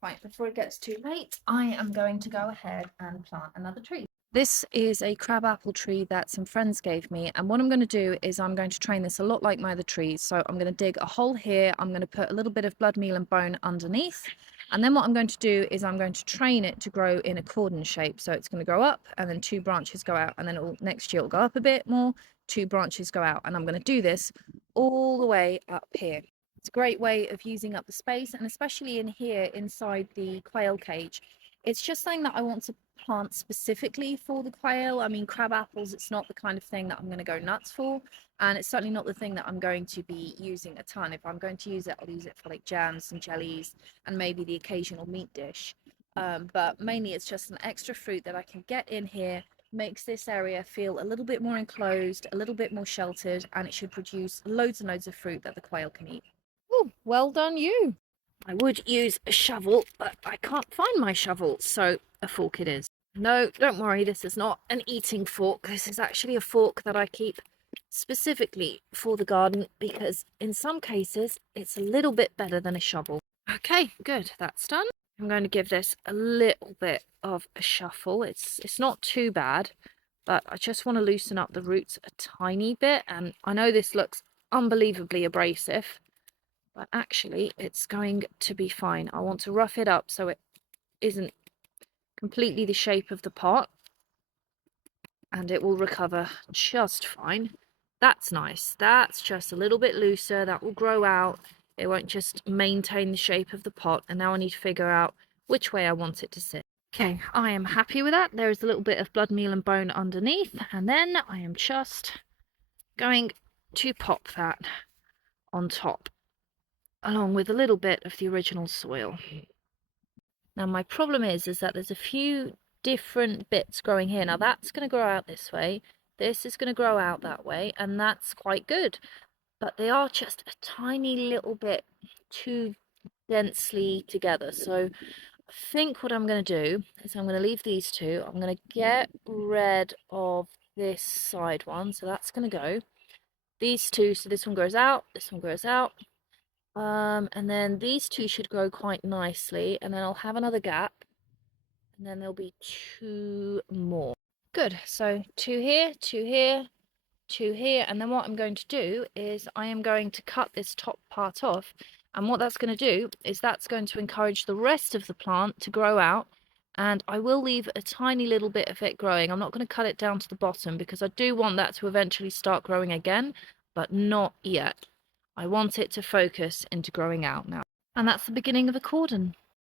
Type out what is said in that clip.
Right, before it gets too late, I am going to go ahead and plant another tree. This is a crabapple tree that some friends gave me, and what I'm going to do is I'm going to train this a lot like my other trees. So I'm going to dig a hole here, I'm going to put a little bit of blood meal and bone underneath, and then what I'm going to do is I'm going to train it to grow in a cordon shape. So it's going to grow up, and then two branches go out, and then next year it'll go up a bit more, two branches go out, and I'm going to do this all the way up here. It's a great way of using up the space, and especially in here inside the quail cage. It's just something that I want to plant specifically for the quail. I mean, crab apples, it's not the kind of thing that I'm going to go nuts for, and it's certainly not the thing that I'm going to be using a ton. If I'm going to use it, I'll use it for like jams and jellies and maybe the occasional meat dish. But mainly it's just an extra fruit that I can get in here, makes this area feel a little bit more enclosed, a little bit more sheltered, and it should produce loads and loads of fruit that the quail can eat. Oh, well done you. I would use a shovel, but I can't find my shovel, so a fork it is. No, don't worry, this is not an eating fork. This is actually a fork that I keep specifically for the garden because in some cases it's a little bit better than a shovel. Okay, good, that's done. I'm going to give this a little bit of a shuffle. It's not too bad, but I just want to loosen up the roots a tiny bit, and I know this looks unbelievably abrasive, but actually it's going to be fine. I want to rough it up so it isn't completely the shape of the pot, and it will recover just fine. That's nice. That's just a little bit looser. That will grow out. It won't just maintain the shape of the pot, and now I need to figure out which way I want it to sit. Okay, I am happy with that. There is a little bit of blood meal and bone underneath, and then I am just going to pop that on top, along with a little bit of the original soil. Now my problem is that there's a few different bits growing here. Now that's going to grow out this way, this is going to grow out that way, and that's quite good. But they are just a tiny little bit too densely together. So I think what I'm going to do is I'm going to leave these two. I'm going to get rid of this side one, so that's going to go. These two, so this one grows out, this one grows out. And then these two should grow quite nicely, and then I'll have another gap, and then there'll be two more. Good, so two here, two here, two here, and then what I'm going to do is I am going to cut this top part off, and what that's going to do is that's going to encourage the rest of the plant to grow out, and I will leave a tiny little bit of it growing. I'm not going to cut it down to the bottom because I do want that to eventually start growing again, but not yet. I want it to focus into growing out now. And that's the beginning of a cordon.